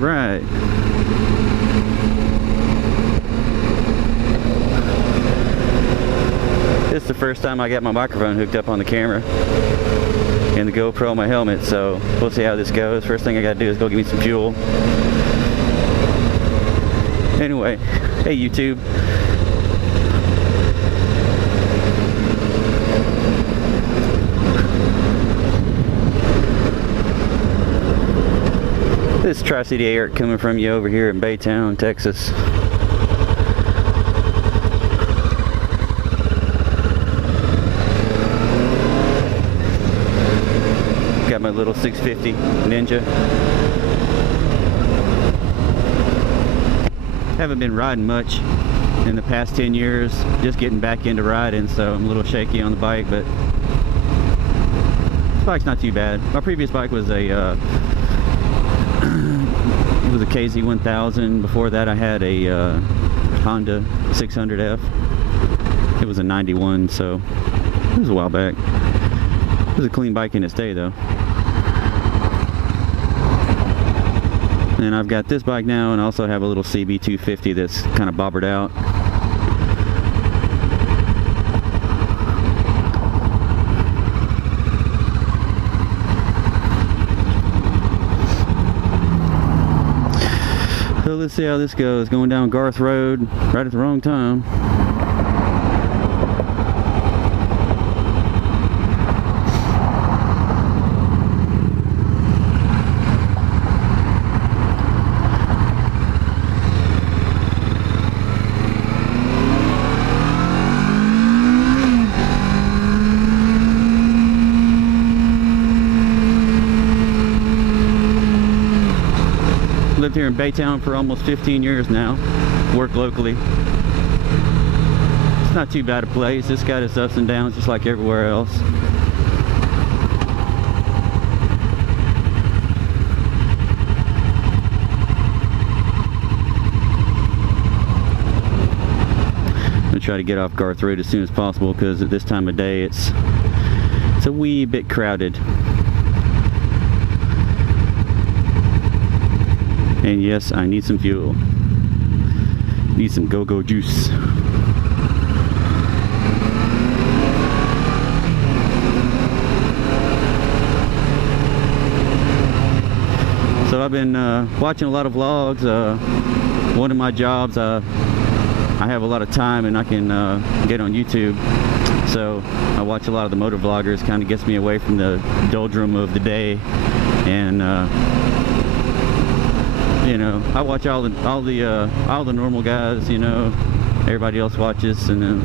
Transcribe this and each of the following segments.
Alright. This is the first time I got my microphone hooked up on the camera and the GoPro on my helmet, so we'll see how this goes. First thing I gotta do is go get me some fuel. Anyway, hey YouTube. This is Tri-City Eric coming from you over here in Baytown, Texas. Got my little 650 Ninja. Haven't been riding much in the past 10 years, just getting back into riding, so I'm a little shaky on the bike, but this bike's not too bad. My previous bike was a it was a KZ1000. Before that I had a Honda 600F. It was a 91, so it was a while back. It was a clean bike in its day though. And I've got this bike now, and I also have a little CB250 that's kind of bobbered out. So let's see how this goes. Going down Garth Road right at the wrong time. Lived here in Baytown for almost 15 years now. Work locally. It's not too bad a place. It's got its ups and downs just like everywhere else. I'm gonna try to get off Garth Road as soon as possible because at this time of day it's a wee bit crowded. And yes, I need some fuel. Need some go-go juice. So I've been watching a lot of vlogs. One of my jobs, I have a lot of time and I can get on YouTube. So I watch a lot of the motovloggers. Kind of gets me away from the doldrum of the day, and you know, I watch all the normal guys, you know, everybody else watches, and then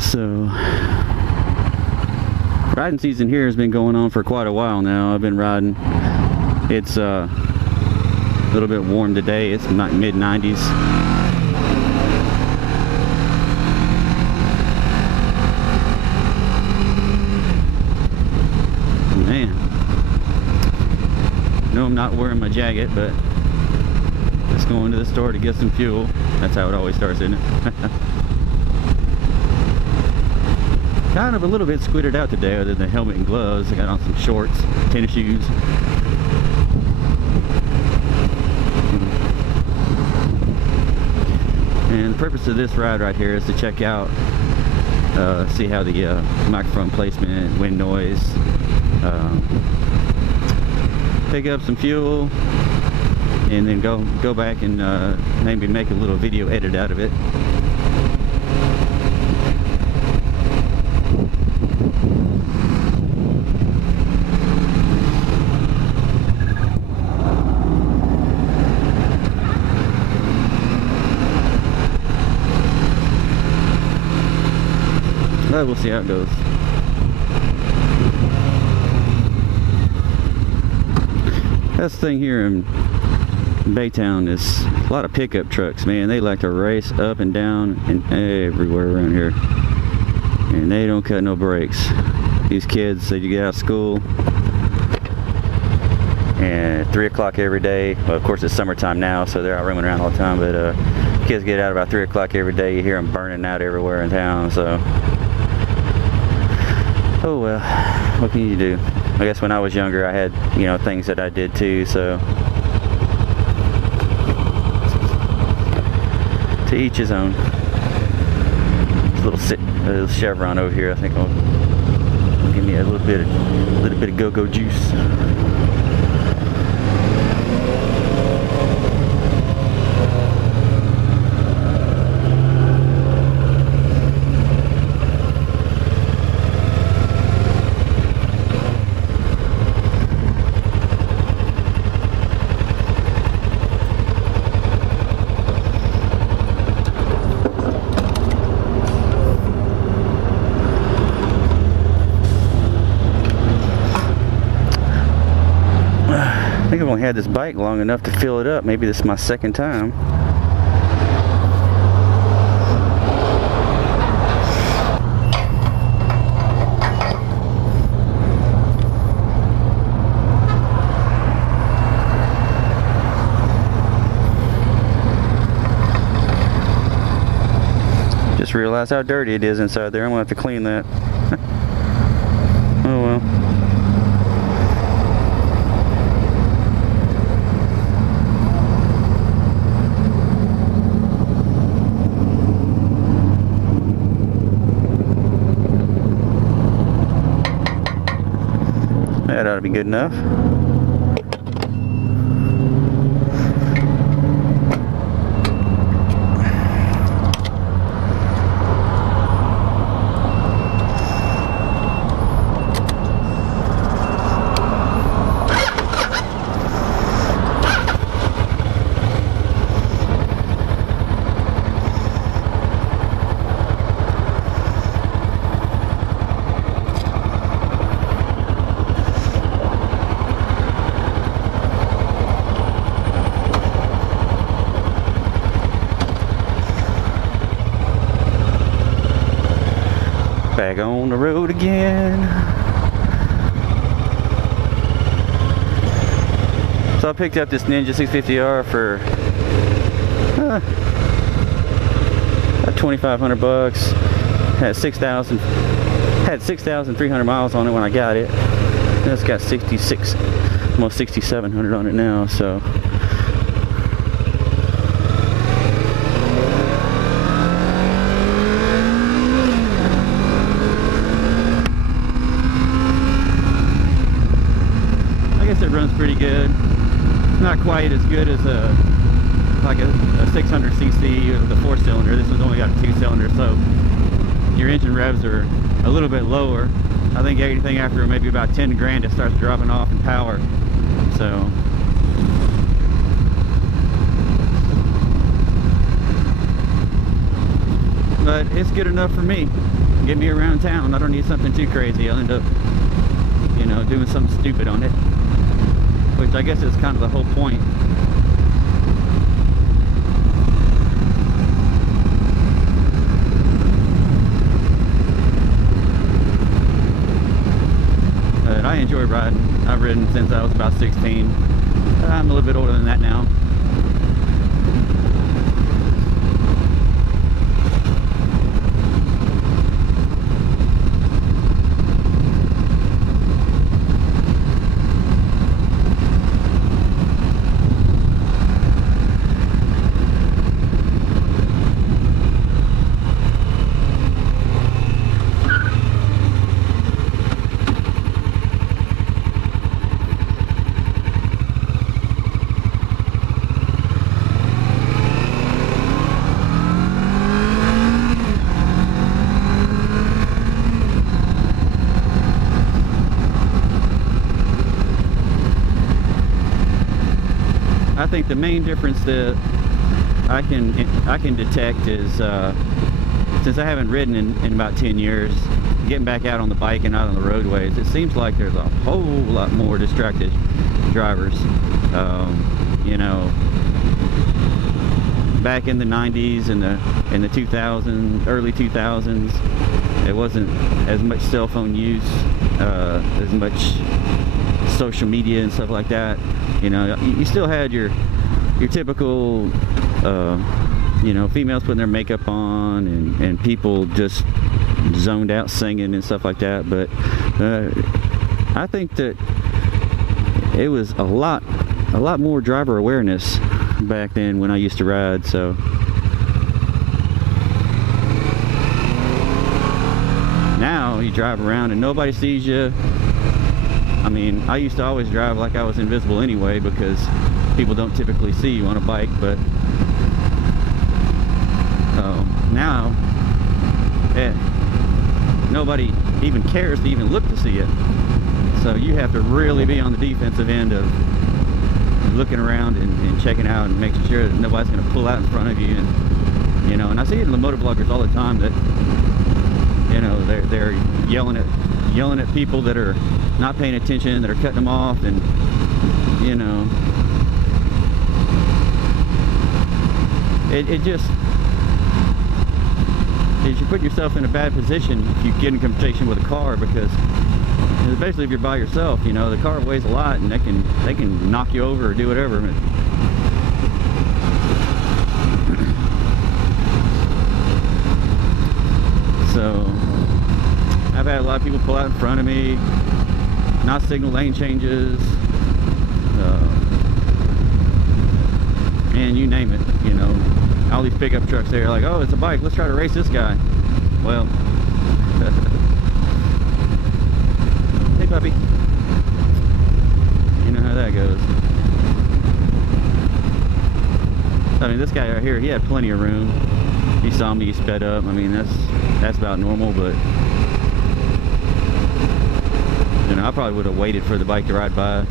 so riding season here has been going on for quite a while now. I've been riding. It's a little bit warm today. It's mid-90s. Man, no, I'm not wearing my jacket, but just going to the store to get some fuel. That's how it always starts, isn't it? Kind of a little bit squittered out today, other than the helmet and gloves. I got on some shorts, tennis shoes. And the purpose of this ride right here is to check out, see how the microphone placement, wind noise, pick up some fuel, and then go back and maybe make a little video edit out of it. But we'll see how it goes. That's the thing here in Baytown is a lot of pickup trucks, man. They like to race up and down and everywhere around here. And they don't cut no brakes. These kids, they get out of school and 3 o'clock every day. Well, of course it's summertime now, so they're out roaming around all the time, but kids get out about 3 o'clock every day. You hear them burning out everywhere in town, so oh well, what can you do? I guess when I was younger I had, you know, things that I did too, so to each his own. This little chevron over here, I think will give me a little bit of go-go juice. I think I've only had this bike long enough to fill it up. Maybe this is my second time. Just realized how dirty it is inside there. I'm gonna have to clean that. Oh well. That ought to be good enough. Back on the road again. So I picked up this Ninja 650R for about 2,500 bucks. Had 6,300 miles on it when I got it. And it's got 66, almost 6,700 on it now. So. It runs pretty good. Not quite as good as a 600cc with a 4-cylinder. This has only got a 2-cylinder, so your engine revs are a little bit lower. I think anything after maybe about 10 grand it starts dropping off in power. So but it's good enough for me. Get me around town. I don't need something too crazy. I'll end up, you know, doing something stupid on it. Which I guess is kind of the whole point. But I enjoy riding. I've ridden since I was about 16. I'm a little bit older than that now. I think the main difference that I can detect is since I haven't ridden in about 10 years, getting back out on the bike and out on the roadways, it seems like there's a whole lot more distracted drivers. You know, back in the 90s and the 2000s, early 2000s, it wasn't as much cell phone use, as much social media and stuff like that. You know, you still had your typical, you know, females putting their makeup on and people just zoned out singing and stuff like that. But I think that it was a lot more driver awareness back then when I used to ride. So now you drive around and nobody sees you. I mean, I used to always drive like I was invisible anyway, because people don't typically see you on a bike. But now nobody even cares to even look to see it. So you have to really be on the defensive end of looking around and checking out and making sure that nobody's going to pull out in front of you. And you know, and I see it in the motovloggers all the time that, you know, they're yelling at people that are not paying attention, that are cutting them off, and you know, it just, you put yourself in a bad position if you get in confrontation with a car, because especially if you're by yourself, you know, the car weighs a lot and they can knock you over or do whatever. So I've had a lot of people pull out in front of me, not signal lane changes, and you name it. You know, all these pickup trucks there, like, oh, it's a bike, let's try to race this guy. Well, hey puppy, you know how that goes. I mean, this guy right here, he had plenty of room. He saw me, he sped up. I mean, that's about normal, but you know, I probably would have waited for the bike to ride by.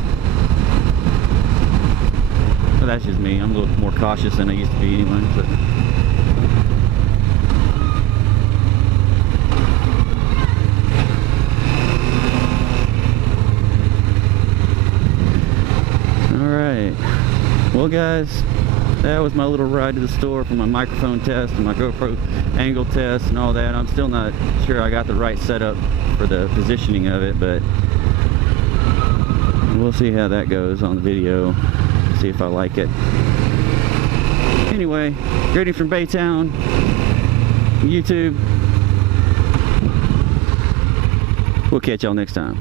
Well, that's just me. I'm a little more cautious than I used to be anyway. But alright. Well guys, that was my little ride to the store for my microphone test and my GoPro angle test and all that. I'm still not sure I got the right setup for the positioning of it, but we'll see how that goes on the video, see if I like it. Anyway, greeting from Baytown, YouTube. We'll catch y'all next time.